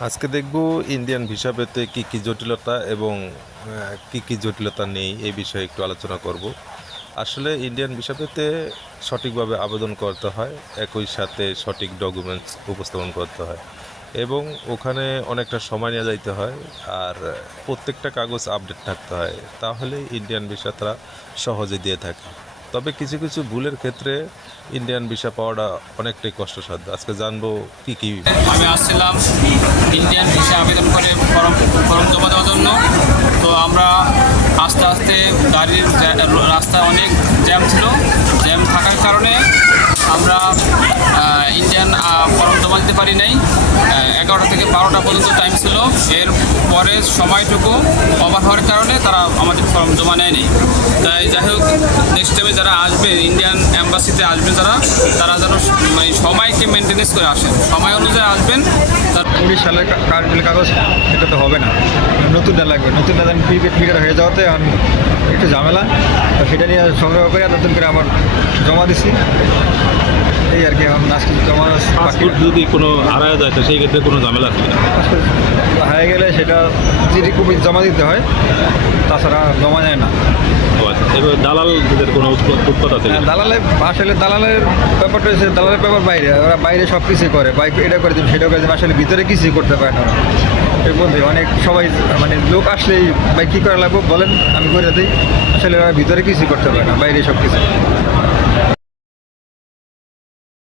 আজকে দেখব Indian visa পেতে কী কী জটিলতা এবং কী কী জটিলতা নেই এই বিষয়ে একটু আলোচনা করব। আসলে ইন্ডিয়ান ভিসা পেতে সঠিকভাবে আবেদন করতে হয়, একই সাথে সঠিক ডকুমেন্টস উপস্থাপন করতে হয় এবং ওখানে অনেকটা সময় নিয়ে যাইতে হয়। আর প্রত্যেকটা কাগজ আপডেট থাকতে হয়, তাহলে ইন্ডিয়ান ভিসা তারা সহজে দিয়ে থাকে। তবে কিছু কিছু ভুলের ক্ষেত্রে ইন্ডিয়ান ভিসা পাওয়াটা অনেকটাই কষ্টসাধ্য। আজকে জানবো কী কী। আমি আসছিলাম ইন্ডিয়ান ভিসা আবেদন করে ফর্ম ফর্ম জমা দেওয়ার জন্য। তো আমরা আস্তে আস্তে গাড়ির রাস্তায় অনেক জ্যাম ছিল। জ্যাম থাকার কারণে আমরা ইন্ডিয়ান ফর্ম জমা দিতে পারি নাই। 11টা থেকে 12টা পর্যন্ত টাইম ছিল। এর পরে সময়টুকু ওভার হওয়ার কারণে তারা আমাদের ফর্ম জমা নেয়নি। তাই যাই হোক, নেক্সট টাইমে যারা আসবে, ইন্ডিয়ান অ্যাম্বাসিতে আসবে যারা, তারা যেন মানে সময়কে মেনটেনেন্স করে আসেন, সময় অনুযায়ী আসবেন। 19 সালের কারেন্টের কাগজ এটা তো হবে না, নতুনটা লাগবে। নতুনটা আমি প্রিপেড মিটার হয়ে যাওয়াতে এখন একটু ঝামেলা, তো সেটা নিয়ে সংগ্রহ করে নতুন করে আবার জমা দিছি। এই আর কি, এখন আজকে জমা বাকি। পাসপোর্ট যদি কোনো হারায় যায় তো সেই ক্ষেত্রে কোনো ঝামেলা আছে না? হারিয়ে গেলে সেটা জিডি কপি জমা দিতে হয়, তাছাড়া জমা যায় না। ও আচ্ছা, এবার দালালদের কোনো উৎপাত আছে কি? দালালে আসলে দালালের ব্যাপারটা হচ্ছে, দালালের ব্যাপার বাইরে, ওরা বাইরে সব কিছুই করে, বাইক এটা করে দিন সেটা করে দিন, আসলে ভিতরে কিছুই করতে পারে না ওরা। এই বলতে অনেক সবাই মানে লোক আসলেই ভাই কী করা লাগবে বলেন, আমি করে দিই, আসলে ওরা ভিতরে কিছুই করতে পারে না, বাইরে সব কিছু।